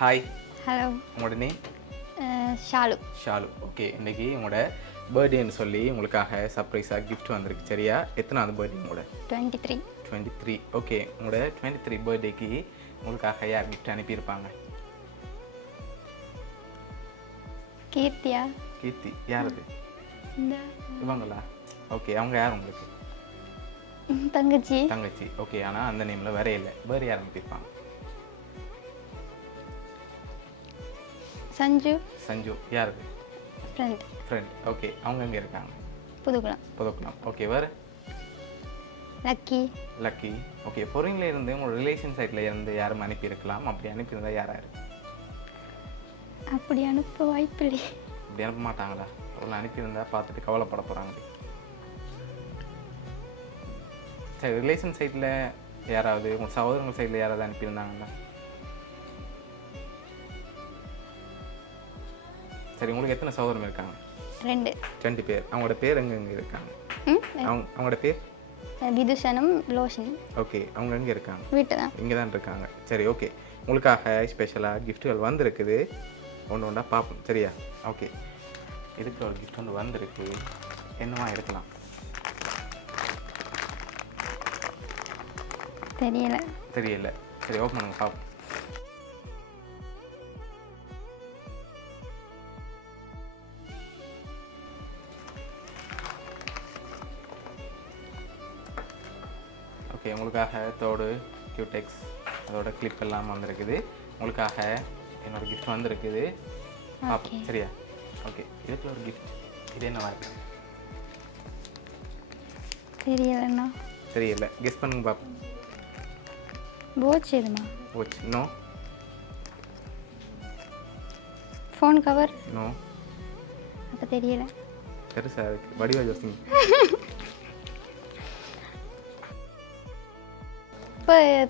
Hi, hello. உங்களோட name? Shalu. Shalu. Okay, இன்றைக்கி உங்களோட பர்த்டேன்னு சொல்லி உங்களுக்காக சர்ப்ரைஸாக கிஃப்ட் வந்திருக்கு. சரியா? எத்தனாவது பர்த்டே உங்களோட? 23. 23. ஓகே, உங்களோட 23 பர்த்டேக்கு உங்களுக்காக யார் கிஃப்ட் அனுப்பியிருப்பாங்க? கீர்த்தியா? கீர்த்தி. யார் அது? இந்த இவங்களா? ஓகே, அவங்க யார் உங்களுக்கு? தங்கச்சி. தங்கச்சி. ஓகே, ஆனால் அந்த நேமில் வேற இல்லை. வேறு யார் அனுப்பியிருப்பாங்க? சஞ்சு. சஞ்சு. யார் அது? ஃப்ரெண்ட். ஃப்ரெண்ட். ஓகே, அவங்க எங்கே இருக்காங்க? புதுக்குளம். புதுக்குளம். ஓகே, வேறு? லக்கி. லக்கி. ஓகே, ஃபாரின்ல இருந்து உங்களோட ரிலேஷன் சைடில் இருந்து யாரும் அனுப்பியிருக்கலாம். அப்படி அனுப்பியிருந்தால் யார்? அப்படி அனுப்ப வாய்ப்பில்லை. அப்படி அனுப்ப மாட்டாங்களா? அவ்வளோ அனுப்பியிருந்தா பார்த்துட்டு கவலைப்பட போகிறாங்க. சரி, ரிலேஷன் சைடில் யாராவது உங்கள் சகோதரங்கள் சைடில் யாராவது அனுப்பியிருந்தாங்களா? சரி, உங்களுக்கு எத்தனை சகோதரம் இருக்காங்க? 2. 2 பேர். அவங்களோட பேர் எங்கே இருக்காங்க? அவங்களோட பேர்? விதுஷனும் லோஷன். ஓகே, அவங்க எங்கே இருக்காங்க? வீட்டு தான். இங்கே தான் இருக்காங்க. சரி, ஓகே, உங்களுக்காக ஸ்பெஷலாக கிஃப்ட்டுகள் வந்திருக்குது. ஒன்று ஒன்றா பார்ப்போம். சரியா? ஓகே, இதுக்கு ஒரு கிஃப்ட் ஒன்று வந்திருக்கு. என்னவா இருக்கலாம்? தெரியல. தெரியல. சரி, ஓப்பன் பண்ணுங்க பார்ப்போம். ஓகே, உங்களுக்காக தோடு, கியூடெக்ஸ், அதோட கிளிப் எல்லாம் வந்திருக்குது. உங்களுக்காக என்னோட கிஃப்ட் வந்திருக்குது. பார்ப்போம். சரியா? ஓகே, இதுக்கு ஒரு கிஃப்ட். இது என்னவா இருக்கு? தெரியலண்ணா. தெரியல. கெஸ் பண்ணுங்க பார்ப்போம். போச்சு இதுமா. Watch. No. Phone cover. No. அப்போ தெரியல. பெருசாக இருக்கு. வடிவா யோசிங்க.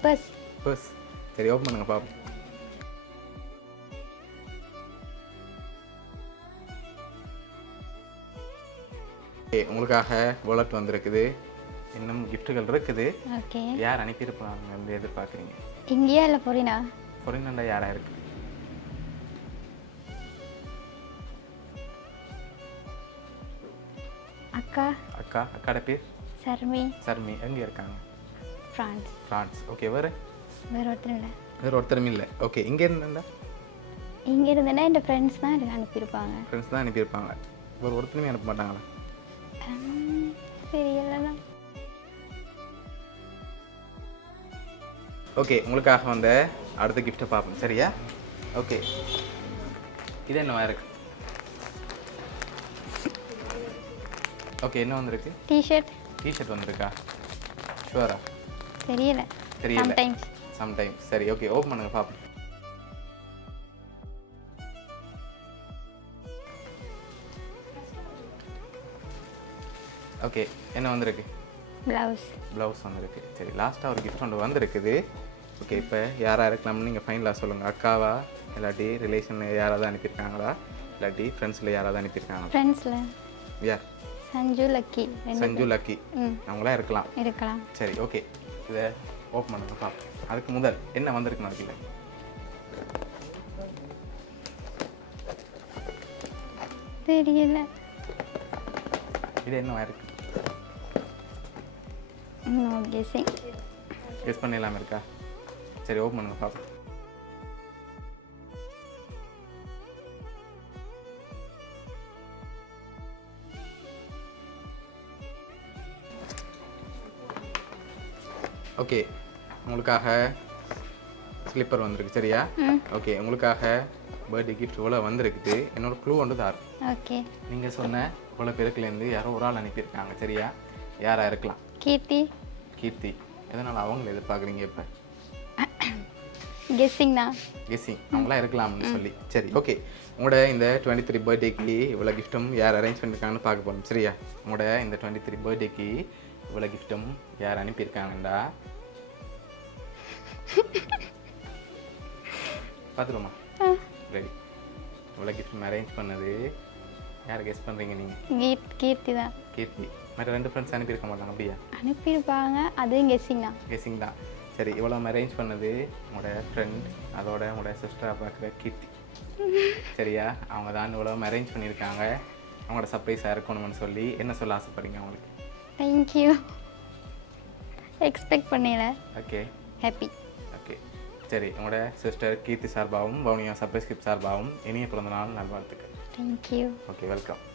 பஸ். பஸ். சரி, ஓப்பன் பண்ணுங்க பார்ப்போம். ஓகே, உங்களுக்காக வாலெட் வந்திருக்குது. இன்னும் கிஃப்ட்டுகள் இருக்குது. ஓகே. யார் அனுப்பியிருப்பாங்க வந்து எதிர்பார்க்குறீங்க? இங்கேயா இல்லை பொரினா? பொரினண்டா யாராக இருக்கு? அக்கா. அக்கா. அக்காட பேர்? சர்மி. சர்மி. எங்கே இருக்காங்க? ஃப்ரான்ஸ். ஃப்ரான்ஸ். ஓகே, வேறு? வேறு ஒருத்தர் இல்லை. வேறு ஒருத்தரும் இல்லை. ஓகே, இங்கே இருந்தா? இங்கே இருந்தேன்னா என் ஃப்ரெண்ட்ஸ் தான் எனக்கு அனுப்பியிருப்பாங்க. ஃப்ரெண்ட்ஸ் தான் அனுப்பியிருப்பாங்க. வேறு ஒருத்தருமே அனுப்ப மாட்டாங்களா? தெரியலண்ணா. ஓகே, உங்களுக்காக வந்த அடுத்த கிஃப்ட்டை பார்ப்போம். சரியா? ஓகே, இது என்னவா இருக்கு? ஓகே, என்ன வந்திருக்கு? டிஷர்ட். டிஷர்ட் வந்திருக்கா? ஷுவரா? தெரியல. தெரியல. சம்டைம்ஸ். சம்டைம்ஸ். சரி, ஓகே, ஓப்பன் பண்ணுங்க பார்ப்போம். ஓகே, என்ன வந்திருக்கு? ப்ளவுஸ். ப்ளவுஸ் வந்திருக்கு. சரி, லாஸ்ட்டாக ஒரு கிஃப்ட் ஒன்று வந்திருக்குது. ஓகே, இப்போ யாராக இருக்கலாம்னு நீங்கள் ஃபைனலாக சொல்லுங்கள். அக்காவா, இல்லாட்டி ரிலேஷனில் யாராவது அனுப்பியிருக்காங்களா, இல்லாட்டி ஃப்ரெண்ட்ஸில் யாராவது அனுப்பியிருக்காங்களா? ஃப்ரெண்ட்ஸில் யார்? சஞ்சு, லக்கி. சஞ்சு, லக்கி. அவங்களாம் இருக்கலாம். இருக்கலாம். சரி, ஓகே, இதை ஓப்பன் பண்ணுங்க பார்ப்போம். அதுக்கு முதல் என்ன வந்திருக்குன்னு அதுக்குள்ள? தெரியல. இது என்னவா இருக்கு? No guessing. கெஸ் பண்ணிடலாம் இருக்கா? சரி, ஓப்பன் பண்ணுங்க பார்ப்போம். ஓகே, உங்களுக்காக ஸ்லிப்பர் வந்திருக்கு. சரியா? ஓகே, உங்களுக்காக பர்த்டே கிஃப்ட் இவ்வளோ வந்திருக்குது. என்னோட க்ளூ வந்து தார். ஓகே. நீங்கள் சொன்ன இவ்வளோ பேருக்குலேருந்து யாரோ ஒரு ஆள் அனுப்பியிருக்காங்க. சரியா? யாராக இருக்கலாம்? கீர்த்தி. கீர்த்தி. எதனால் அவங்கள எதிர்பார்க்குறீங்க இப்போ? கெஸ்ஸிங் தான். கெஸ்ஸிங். அவங்களாம் இருக்கலாம்னு சொல்லி. சரி, ஓகே, உங்களோட இந்த 23 பர்த்டேக்கு இவ்வளோ கிஃப்ட்டும் யார் அரேஞ்ச் பண்ணியிருக்காங்கன்னு பார்க்க போகிறோம். சரியா? உங்களோட இந்த 23 பர்த்டேக்கு இவ்வளோ கிஃப்ட்டும் யார் அனுப்பியிருக்காங்கண்டா பார்த்துருமா? ரெடி. இவ்வளோ கிஃப்ட் அரேஞ்ச் பண்ணது யார் கெஸ் பண்ணுறீங்க நீங்கள்? கீர்த்தி தான். கீர்த்தி. மற்ற 2 ஃப்ரெண்ட்ஸ் அனுப்பியிருக்க மாட்டாங்க அப்படியா? அனுப்பியிருப்பாங்க. அதுவும் கெஸ்ஸிங் தான். கெஸ்ஸிங் தான். சரி இவ்வளோ அரேஞ்ச் பண்ணது உங்களோட ஃப்ரெண்ட் அதோட உங்களோட சிஸ்டரை பார்க்குற கீர்த்தி சரியா? அவங்க தான் இவ்வளோ அரேஞ்ச் பண்ணியிருக்காங்க. அவங்களோட சர்ப்ரைஸாக இருக்கணும்னு சொல்லி என்ன சொல்ல ஆசைப்படுறீங்க அவங்களுக்கு? தேங்க்யூ. எக்ஸ்பெக்ட் பண்ணல. Okay happy. ஓகே சரி, உங்களோட சிஸ்டர் கீர்த்தி சார்பாகவும் வவுனியா சர்ப்ரைஸ் கிஃப்ட் சார்பாகவும் இனிய பிறந்தநாள் நல்வாழ்த்துக்கள். தேங்க்யூ. Okay welcome.